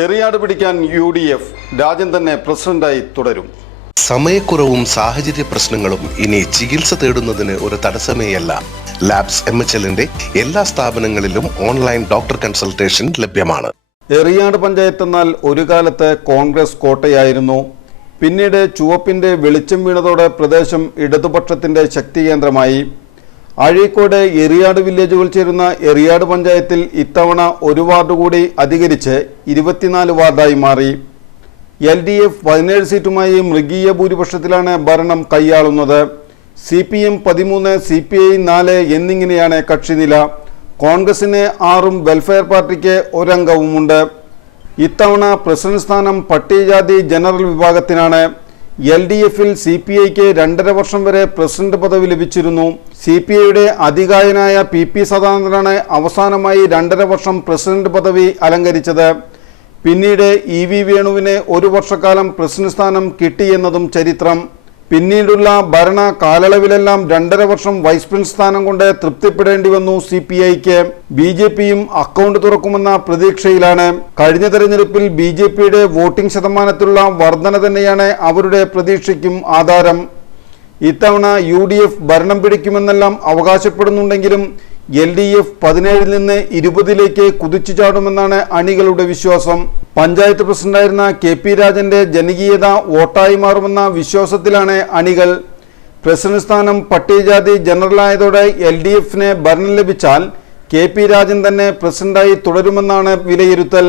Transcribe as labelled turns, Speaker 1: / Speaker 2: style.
Speaker 1: എറിയാട് പിടിക്കാൻ U D F രാജ്യം തന്നെ പ്രസിഡന്റായി തുടരും.
Speaker 2: സമയക്കുറവും സാഹചര്യ പ്രശ്നങ്ങളും ഇനി ചികിത്സ തേടുന്നതിന് ഒരു തടസ്സമേയല്ല. ലാബ്സ് എം എച്ച് എല്ലിന്റെ എല്ലാ സ്ഥാപനങ്ങളിലും ഓൺലൈൻ ഡോക്ടർ കൺസൾട്ടേഷൻ ലഭ്യമാണ്.
Speaker 1: എറിയാട് പഞ്ചായത്ത് എന്നാൽ ഒരു കാലത്ത് കോൺഗ്രസ് കോട്ടയായിരുന്നു. പിന്നീട് ചുവപ്പിന്റെ വെളിച്ചം വീണതോടെ പ്രദേശം ഇടതുപക്ഷത്തിന്റെ ശക്തി കേന്ദ്രമായി. അഴീക്കോട് എറിയാട് വില്ലേജുകൾ ചേരുന്ന എറിയാട് പഞ്ചായത്തിൽ ഇത്തവണ ഒരു വാർഡ് കൂടി അധികരിച്ച് ഇരുപത്തിനാല് വാർഡായി മാറി. എൽ ഡി എഫ് പതിനേഴ് സീറ്റുമായി മൃഗീയ ഭൂരിപക്ഷത്തിലാണ് ഭരണം കൈയാളുന്നത്. സി പി എം പതിമൂന്ന് സി പി ഐ നാല് എന്നിങ്ങനെയാണ് കക്ഷിനില കോൺഗ്രസിന് ആറും വെൽഫെയർ പാർട്ടിക്ക് ഒരംഗവുമുണ്ട്. ഇത്തവണ പ്രസിഡന്റ് സ്ഥാനം പട്ടികജാതി ജനറൽ വിഭാഗത്തിനാണ്. എൽ ഡി എഫിൽ സി പി ഐക്ക് രണ്ടര വർഷം വരെ പ്രസിഡന്റ് പദവി ലഭിച്ചിരുന്നു. സി പി ഐയുടെ അധികായനായ പി പി സദാനന്ദനാണ് അവസാനമായി രണ്ടര വർഷം പ്രസിഡന്റ് പദവി അലങ്കരിച്ചത്. പിന്നീട് ഇ വി വേണുവിന് ഒരു വർഷക്കാലം പ്രസിഡന്റ് സ്ഥാനം കിട്ടിയെന്നതും ചരിത്രം. പിന്നീടുള്ള ഭരണ കാലയളവിലെല്ലാം രണ്ടര വർഷം വൈസ് പ്രിൻസ് സ്ഥാനം കൊണ്ട് തൃപ്തിപ്പെടേണ്ടി വന്നു സി പി ഐക്ക്. ബി ജെ പിയും അക്കൗണ്ട് തുറക്കുമെന്ന പ്രതീക്ഷയിലാണ്. കഴിഞ്ഞ തെരഞ്ഞെടുപ്പിൽ ബി ജെ പിയുടെ വോട്ടിംഗ് ശതമാനത്തിലുള്ള വർധന തന്നെയാണ് അവരുടെ പ്രതീക്ഷയ്ക്കും ആധാരം. ഇത്തവണ യു ഡി എഫ് ഭരണം പിടിക്കുമെന്നെല്ലാം അവകാശപ്പെടുന്നുണ്ടെങ്കിലും എൽ ഡി എഫ് പതിനേഴിൽ നിന്ന് ഇരുപതിലേക്ക് കുതിച്ചു ചാടുമെന്നാണ് അണികളുടെ വിശ്വാസം. പഞ്ചായത്ത് പ്രസിഡന്റായിരുന്ന കെ പി രാജന്റെ ജനകീയത വോട്ടായി മാറുമെന്ന വിശ്വാസത്തിലാണ് അണികൾ. പ്രസിഡന്റ് സ്ഥാനം പട്ടികജാതി ജനറലായതോടെ എൽ ഡി എഫിന് ഭരണം ലഭിച്ചാൽ കെ പി രാജൻ തന്നെ പ്രസിഡന്റായി തുടരുമെന്നാണ് വിലയിരുത്തൽ.